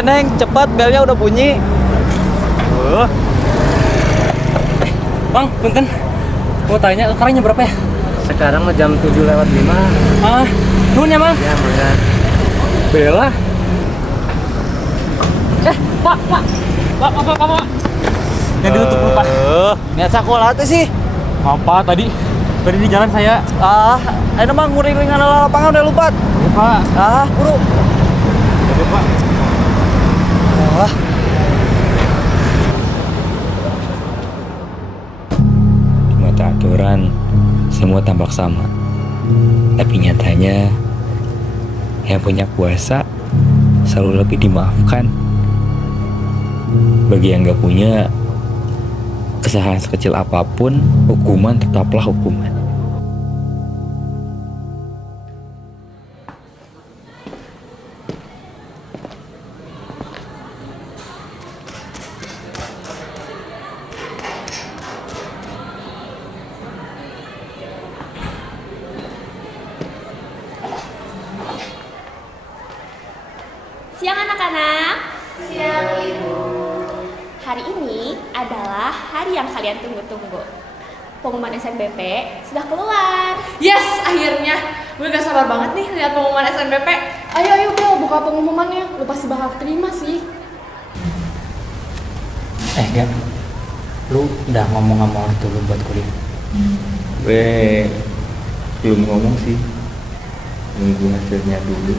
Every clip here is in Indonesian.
Neng, cepat belnya udah bunyi. Bang, punten. Mau tanya, sekarangnya berapa ya? Sekarang jam 7:05. Nuhun ya, Bang. Ya, mangga. Bella. Pak. Yang ditutup dulu, Pak. Niat sekolah tuh sih. Apa tadi? Tadi di jalan saya. Ayo mah nguring-nguringan lapangan udah lupa. Ya, Pak. Buru. Ya, Pak. Di mata aturan, semua tampak sama. Tapi nyatanya, yang punya kuasa selalu lebih dimaafkan. Bagi yang gak punya, kesalahan sekecil apapun, hukuman tetaplah hukuman. Siang anak-anak. Siang Ibu. Hari ini adalah hari yang kalian tunggu-tunggu. Pengumuman SNBP sudah keluar. Yes, akhirnya. Gue gak sabar banget nih lihat pengumuman SNBP. Ayo Bel, buka pengumumannya. Lu pasti bakal terima sih. Gak. Lu udah ngomong sama orang tua lu buat kuliah? Gue belum ngomong sih, nunggu hasilnya dulu.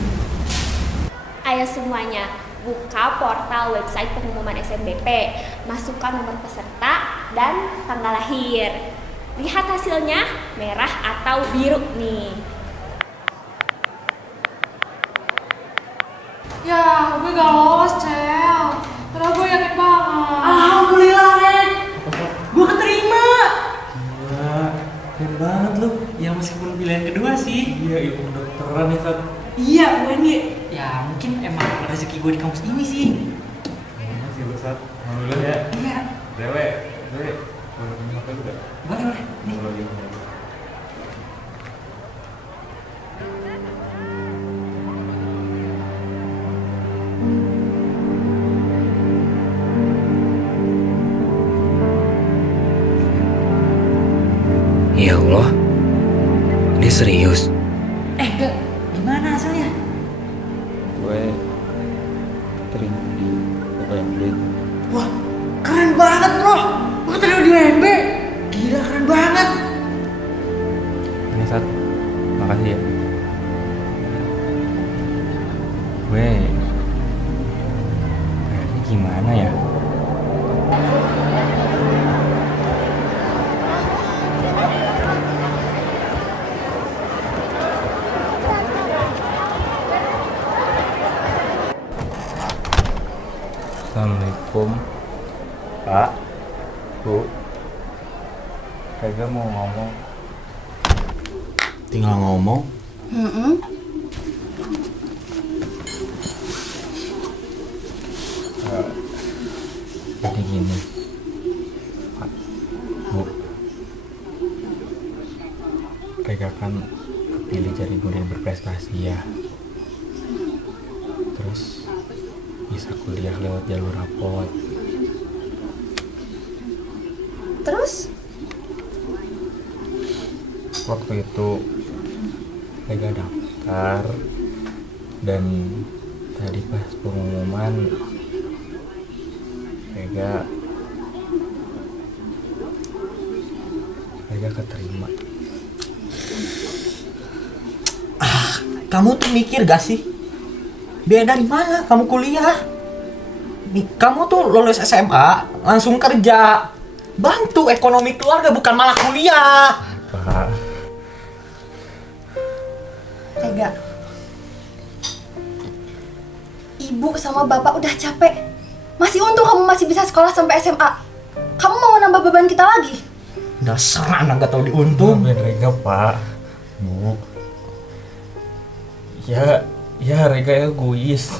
Ayo semuanya, buka portal website pengumuman SNBP, masukkan nomor peserta dan tanggal lahir. Lihat hasilnya, merah atau biru nih. Ya, gue gak lolos, Cel. Padahal gue yakin banget. Alhamdulillah, Ren. Gue keterima. Gila, keren banget lu. Ya meskipun pilihan kedua sih. Iya, ilmu kedokteran ya, Sat. Iya, gue nih. Ya mungkin emang rezeki gue di kampus ini sih. Mana sih lu, Sat? Alhamdulillah ya. Iya. Dewe. Boleh minum apa juga? Boleh. Nih. Boleh. Ya Allah, ini serius. Gak, gimana hasilnya? Gue terima di UMB. Wah, keren banget, bro. Gue keterima di UNB. Gila, keren banget. Ini Sat, makasih ya. Gue kayaknya gimana ya? Assalamualaikum Pak, Bu. Rega mau ngomong. Tinggal ngomong. Jadi gini, Pak, Bu. Rega kan kepilih jadi murid berprestasi ya. Terus bisa kuliah lewat jalur rapot. Terus? Waktu itu Rega daftar dan tadi pas pengumuman Rega keterima. Kamu tuh mikir gak sih? Biaya dari mana kamu kuliah? Kamu tuh lulus SMA, langsung kerja. Bantu ekonomi keluarga, bukan malah kuliah. Pak, Tega. Ibu sama bapak udah capek. Masih untung kamu masih bisa sekolah sampai SMA. Kamu mau nambah beban kita lagi? Dasar anak gak tau diuntung. maafin Rega, Pak. Bu. Ya Rega egois.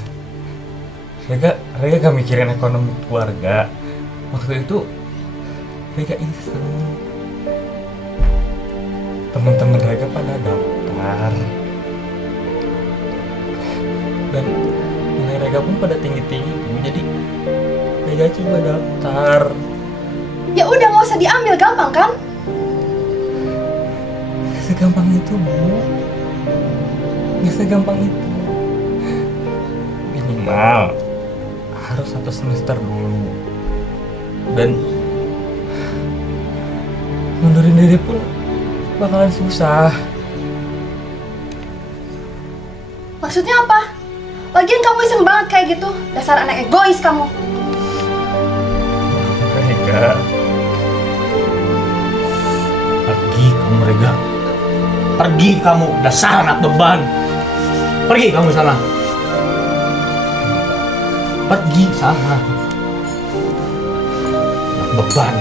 Rega gak mikirin ekonomi keluarga. Waktu itu Rega iseng. Temen-temen Rega pada daftar dan nilai mereka pun pada tinggi-tinggi Bu, jadi Mega coba daftar. Ya udah nggak usah diambil, gampang kan? Gak segampang itu Bu, gak segampang itu. Minimal harus 1 semester dulu, dan mundurin diri pun bakalan susah. Maksudnya apa? Lagian kamu iseng banget kayak gitu. Dasar anak egois kamu. Rega, Pergi kamu, Rega. Pergi kamu, dasar anak beban. Pergi kamu sana. Pergi sana. Anak beban.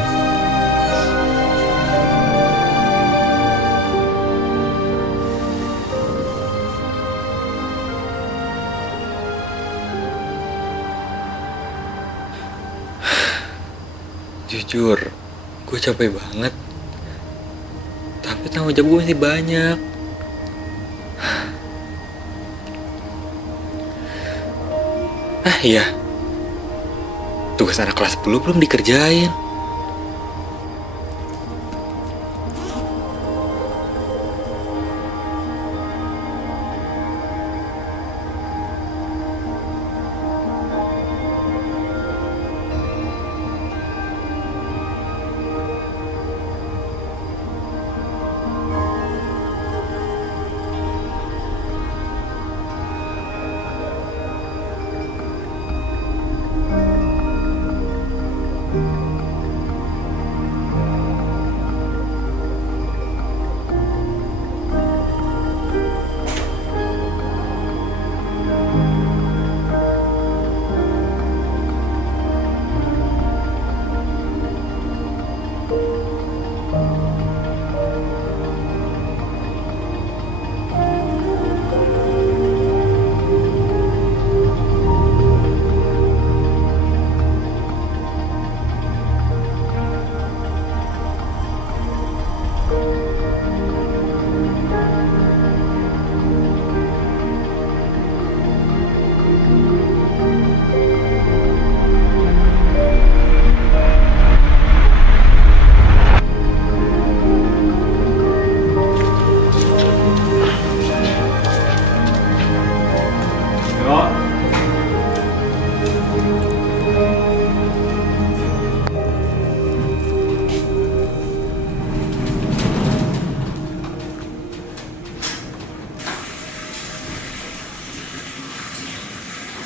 Jujur, gue capek banget. Tapi tanggung jawab gue masih banyak. Ah iya, tugas anak kelas 10 belum dikerjain.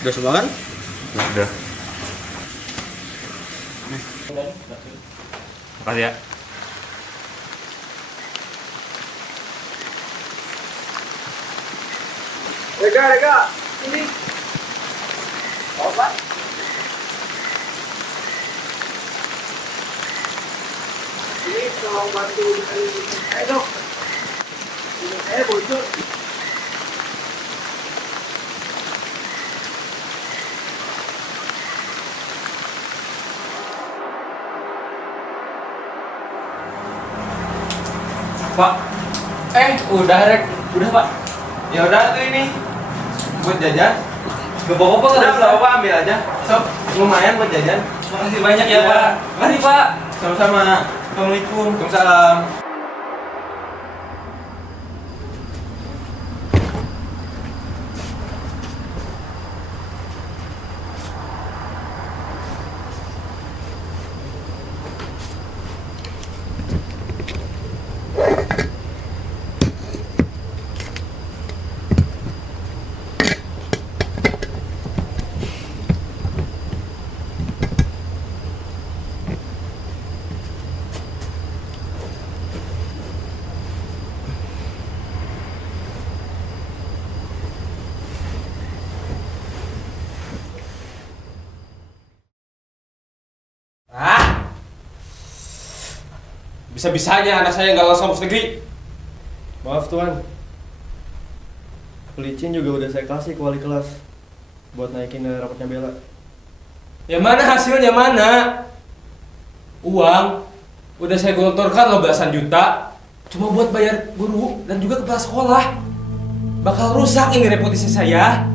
Udah semangat? udah. Makasih ya. Rega, sini. Apa? Ini tolong bantu ayo dok. Ini saya bocor. Pak, udah Rek, udah Pak. Ya udah tuh ini buat jajan. Gak apa-apa, udah nggak apa-apa, ambil aja. Sob, lumayan buat jajan. Makasih banyak ya Pak. Makasih Pak. Sama-sama. Assalamualaikum. Waalaikumsalam. Bisa-bisanya anak saya nggak lolos kampus negeri. Maaf Tuan, pelicin juga udah saya kasih ke wali kelas buat naikin rapotnya Bella. Ya mana hasilnya mana? Uang udah saya gelontorkan loh belasan juta cuma buat bayar guru dan juga kepala sekolah. Bakal rusak ini reputasi saya.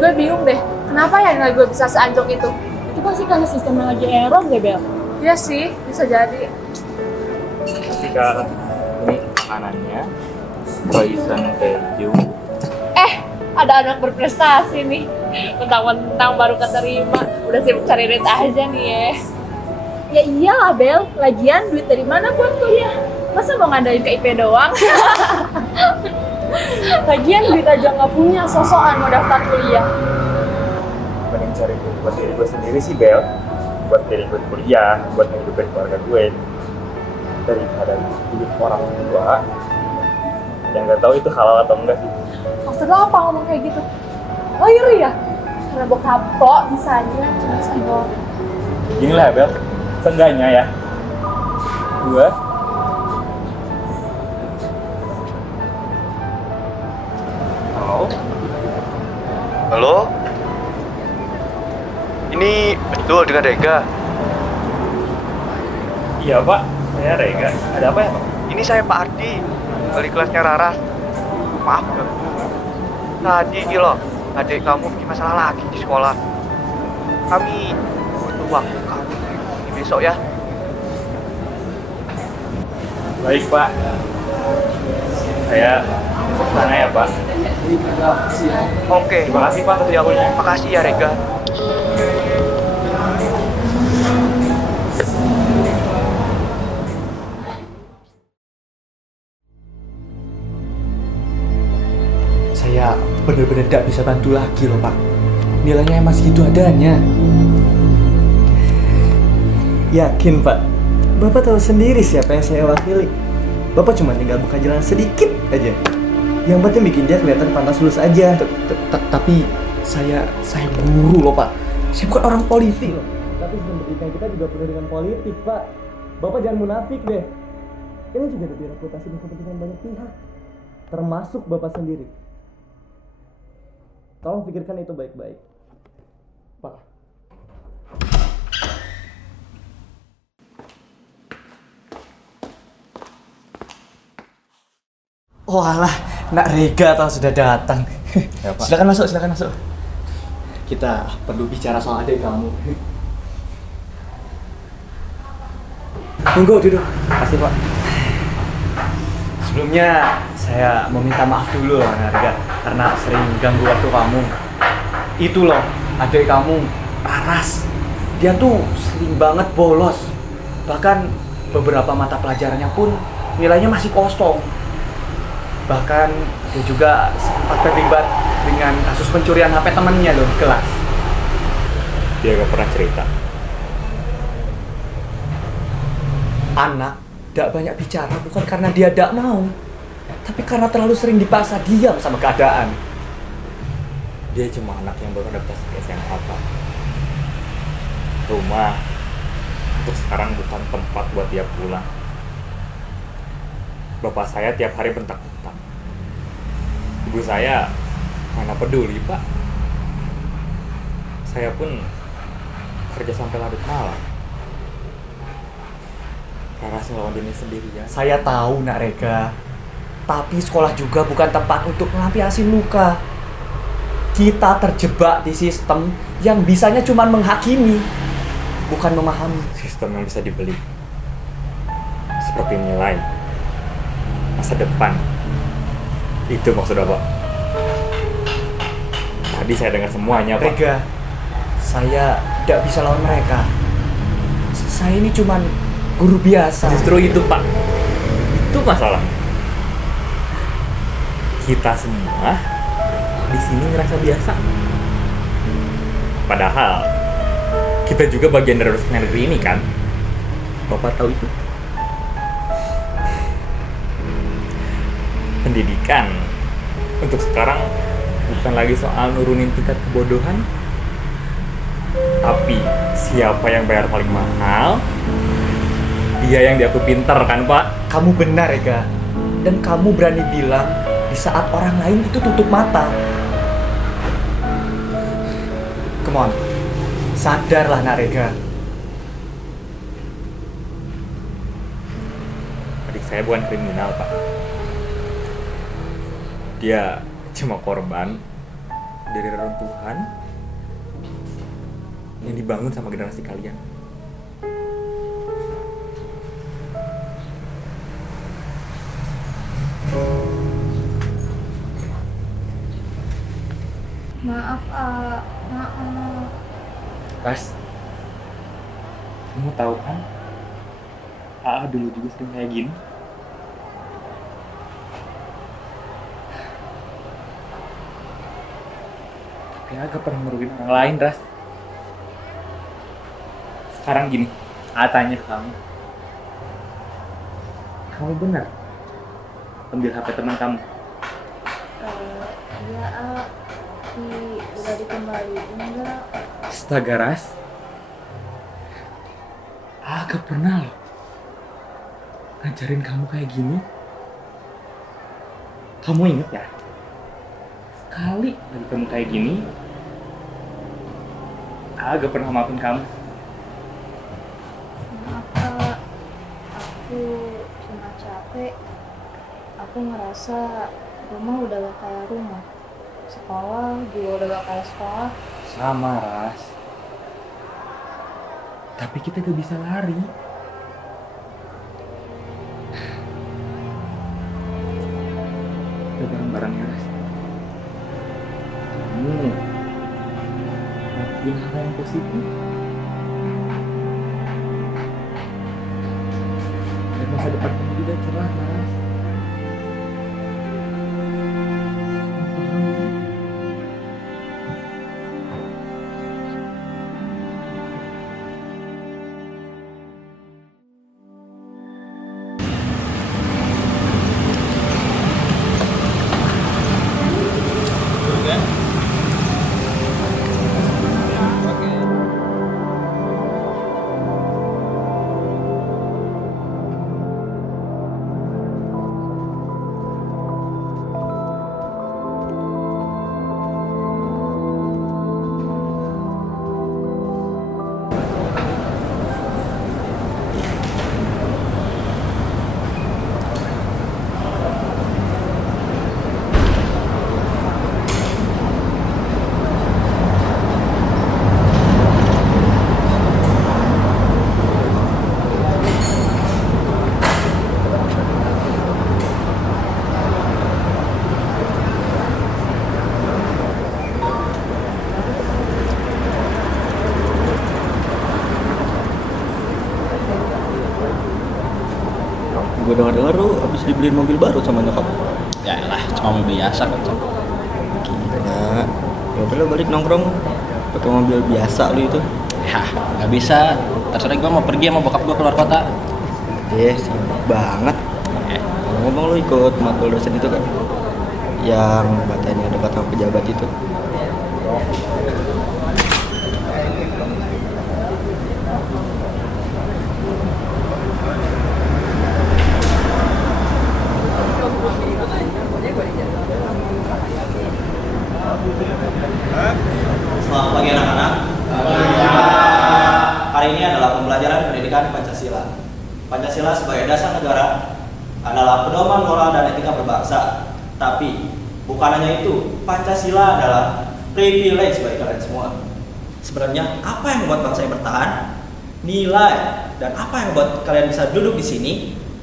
Gue bingung deh, kenapa ya nilai gue bisa seanjlok itu? Itu pasti karena sistemnya lagi error deh, Bel. Iya sih, bisa jadi. Ketika ini makanannya croissant keju. Ada anak berprestasi nih. Mentang-mentang baru keterima, udah sibuk cari duit aja nih ya. Ya iyalah, Bel. Lagian duit dari mana buat kuliah? Masa mau ngadain ke IP doang? Lagian duit aja nggak punya, sosokan mau daftar kuliah. Mending cari duit buat diri gue sendiri sih, Bel. Buat diri gue kuliah, buat ngehidupin keluarga gue. Daripada hidup orang tua yang nggak tahu itu halal atau enggak sih. Maksud lo apa ngomong kayak gitu? Lo iri ya? Karena bokap lo bisanya cuma senggol. Gini lah, Bel. Seenggaknya ya, gue Halo? Ini betul dengan Rega? Iya, Pak. Saya Rega. Ada apa ya, Pak? Ini saya Pak Ardi, dari kelasnya Raras. Maaf ganggu. Tadi loh, adik kamu bikin masalah lagi di sekolah. Kami butuh waktu kamu ini besok ya. Baik, Pak. Saya besok sana ya, Pak. Oke. Terima kasih, Pak, atas jawabannya. Makasih ya, Rega. Saya benar-benar tidak bisa bantu lagi loh, Pak. Nilainya emang segitu adanya. Yakin, Pak? Bapak tahu sendiri siapa yang saya wakili. Bapak cuma tinggal buka jalan sedikit aja. Yang penting bikin dia kelihatan pantas lulus aja. Tapi saya guru loh, Pak. Saya bukan orang politik loh. Tapi sistem pendidikan kita juga penuh dengan politik, Pak. Bapak jangan munafik deh. Ini juga demi reputasi dan kepentingan banyak pihak, termasuk Bapak sendiri. Tolong pikirkan itu baik-baik, Pak. Oh alah, Nak Rega tahu sudah datang. Ya, Pak. Silakan masuk. Kita perlu bicara soal adik kamu. Tunggu, duduk. Makasih, Pak. Sebelumnya saya mau minta maaf dulu loh, Nak Rega, karena sering ganggu waktu kamu. Itu loh, adik kamu, Aras. Dia tuh sering banget bolos. Bahkan beberapa mata pelajarannya pun nilainya masih kosong. Bahkan dia juga sempat terlibat dengan kasus pencurian HP temannya loh di kelas. Dia gak pernah cerita. Anak tidak banyak bicara bukan karena dia tidak mau, tapi karena terlalu sering dipaksa diam sama keadaan. Dia cuma anak yang baru adaptasi ke SMA, Pak. Rumah untuk sekarang bukan tempat buat dia pulang. Bapak saya tiap hari bentak-bentak. Ibu saya mana peduli, Pak. Saya pun kerja sampai larut malam. Raras ngelawan dunia sendirian. Saya tahu, Nak Rega. Tapi sekolah juga bukan tempat untuk melampiaskan luka. Kita terjebak di sistem yang bisanya cuma menghakimi, bukan memahami. Sistem yang bisa dibeli. Seperti nilai, masa depan. Itu maksud Bapak. Tadi saya dengar semuanya, Pak. Rega, saya tidak bisa lawan mereka. Saya ini cuman guru biasa. Justru itu, Pak. Itu masalah. Kita semua di sini ngerasa biasa. Padahal kita juga bagian dari urusan negeri ini kan. Bapak tahu itu. Pendidikan untuk sekarang bukan lagi soal nurunin tingkat kebodohan, tapi siapa yang bayar paling mahal, dia yang diaku pinter kan, Pak? Kamu benar, Rega. Dan kamu berani bilang di saat orang lain itu tutup mata. Come on, sadarlah, Nak Rega. Adik saya bukan kriminal, Pak. Dia cuma korban dari reruntuhan yang dibangun sama generasi kalian. Maaf, maaf. Ras, kamu tahu kan? AA dulu juga sering kayak gini. Tapi agak pernah merugikan orang lain, Ras. Sekarang gini, AA tanya ke kamu. Kamu benar ambil HP teman kamu? Iya, udah dikembaliin enggak? Astaga, Ras. Agak pernah loh ngajarin kamu kayak gini. Kamu inget ya? Sekali lagi kamu kayak gini, agak pernah maafin kamu. Maaf, Kak. Aku cuma capek. Aku ngerasa rumah udah gak kayak rumah. Sekolah juga udah gak kayak sekolah. Sama, Ras. Tapi kita gak bisa lari. Kita bareng-bareng ya, Ras. Kamu lakuin hal yang positif. Dan masa depan kamu juga cerah, Ras. Gue dengar-dengar lu habis dibeliin mobil baru sama nyokap. Ya lah, cuma mobil biasa kok. Gila. Ya udah lu balik nongkrong pakai mobil biasa lu itu. Hah, nggak bisa. Terserah gue mau pergi sama bokap gue keluar kota. Sibuk banget. Ngomong lu ikut matkul dosen itu kan? Yang katanya dekat sama pejabat itu. Selamat pagi anak-anak. Hari ini adalah pembelajaran pendidikan Pancasila. Pancasila sebagai dasar negara adalah pedoman moral dan etika berbangsa. Tapi bukan hanya itu, Pancasila adalah privilege bagi kalian semua. Sebenarnya apa yang membuat bangsa ini bertahan? Nilai. Dan apa yang membuat kalian bisa duduk di sini?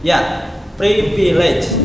Ya, privilege.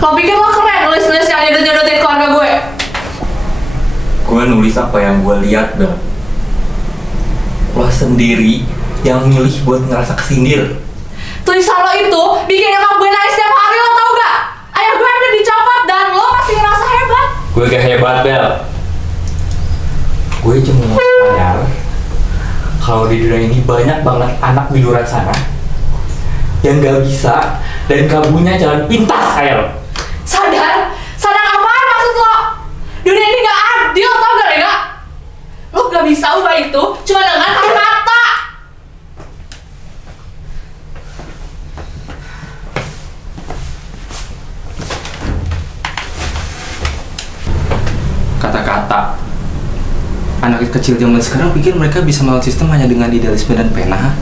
Lo pikir lo keren nulis-nulis yang nyedot-nyedotin keluarga gue? Gue nulis apa yang gue lihat, Bel. Lo sendiri yang milih buat ngerasa kesindir. Tulisan lo itu bikin nyokap gue nangis setiap hari, lo tau gak? Ayah gue hampir dicopot dan lo pasti ngerasa hebat. Gue gak hebat, Bel. Gue cuma mau sadar kalau di dunia ini banyak banget anak di luar sana yang gak bisa dan gak punya jalan pintas kayak lo. Sadar? Sadar apaan maksud lo? Dunia ini gak adil, tau gak Rega? Lo gak bisa ubah itu cuma dengan kata-kata. Kata-kata. Anak kecil zaman sekarang pikir mereka bisa melawan sistem hanya dengan idealisme dan pena.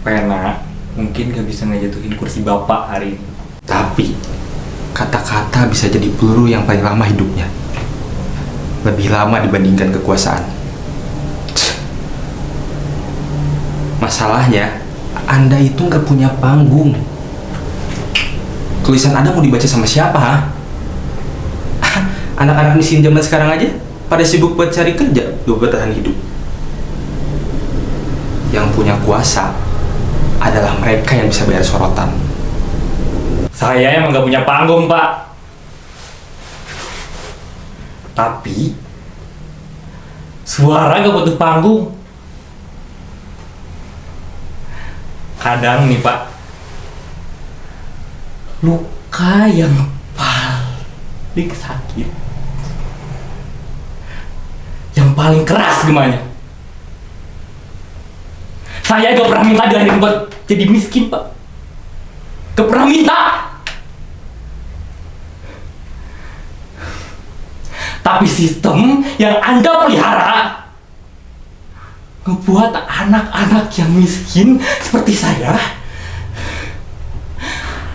Pena mungkin gak bisa ngejatuhin kursi bapak hari ini. Tapi kata-kata bisa jadi peluru yang paling lama hidupnya. Lebih lama dibandingkan kekuasaan. Masalahnya, Anda itu nggak punya panggung. Tulisan Anda mau dibaca sama siapa, ha? Anak-anak miskin zaman sekarang aja pada sibuk buat cari kerja buat bertahan hidup. Yang punya kuasa adalah mereka yang bisa bayar sorotan. Saya emang gak punya panggung, Pak. Tapi suara gak butuh panggung. Kadang nih, Pak, luka yang paling sakit, yang paling keras gemanya, saya gak pernah minta dilahirin buat jadi miskin, Pak. Gak pernah minta. Tapi sistem yang Anda pelihara ngebuat anak-anak yang miskin seperti saya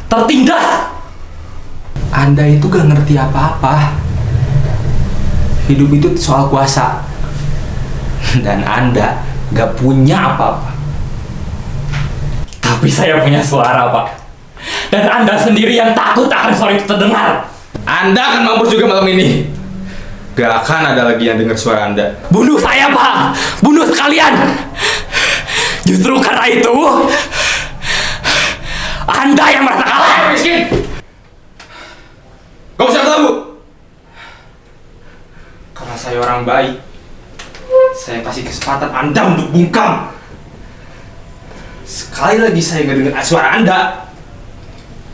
tertindas. Anda itu gak ngerti apa-apa. Hidup itu soal kuasa. Dan Anda gak punya apa-apa. Tapi saya punya suara, Pak. Dan Anda sendiri yang takut akan suara itu terdengar. Anda akan mampus juga malam ini. Gak akan ada lagi yang dengar suara Anda. Bunuh saya, Pak. Bunuh sekalian. Justru karena itu Anda yang merasa kalah. Miskin. Gak usah tahu. Karena saya orang baik, saya kasih kesempatan Anda untuk bungkam. Sekali lagi saya nggak dengar suara Anda,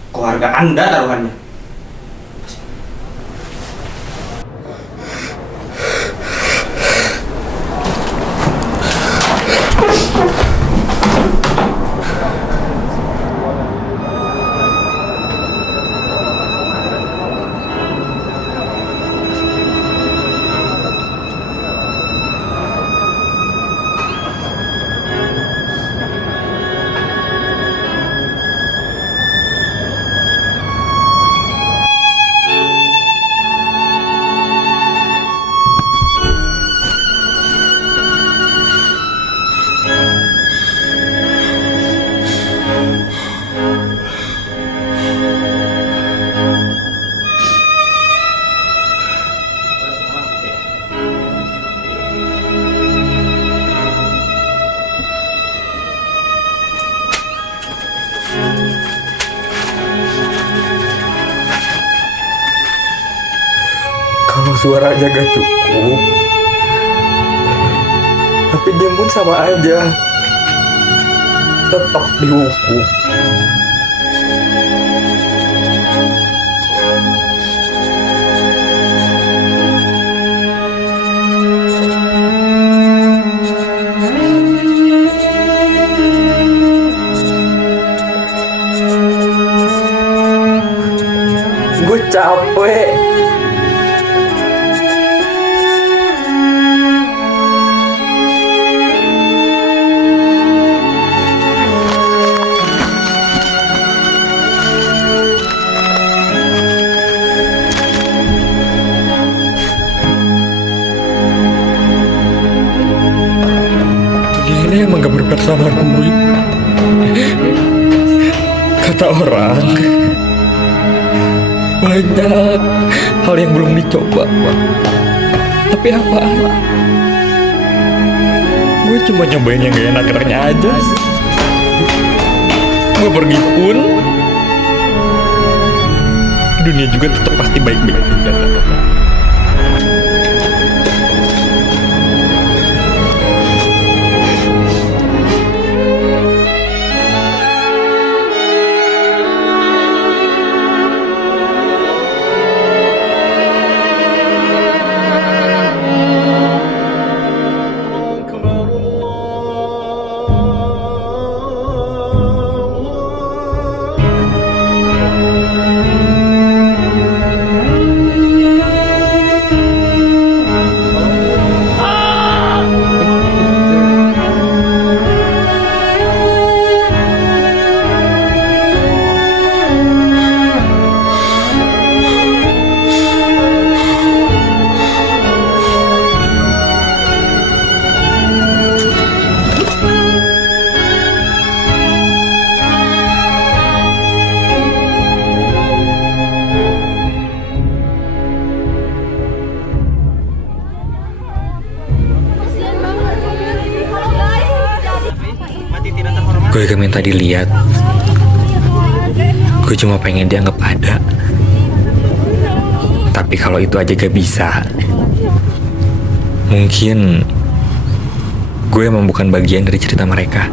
keluarga Anda taruhannya. Kalau suaranya gak cukup, tapi dia pun sama aja, tetap dihukum. Gue capek. Ini emang gak berkat sama gue. Kata orang, banyak hal yang belum dicoba, Pak. Tapi apa? Gue cuma nyobain yang gak enak-enaknya aja. Gue pergi pun dunia juga tetap pasti baik-baik aja. Gue gak minta dilihat. Gue cuma pengen dianggap ada. Tapi kalau itu aja gak bisa, mungkin gue emang bukan bagian dari cerita mereka.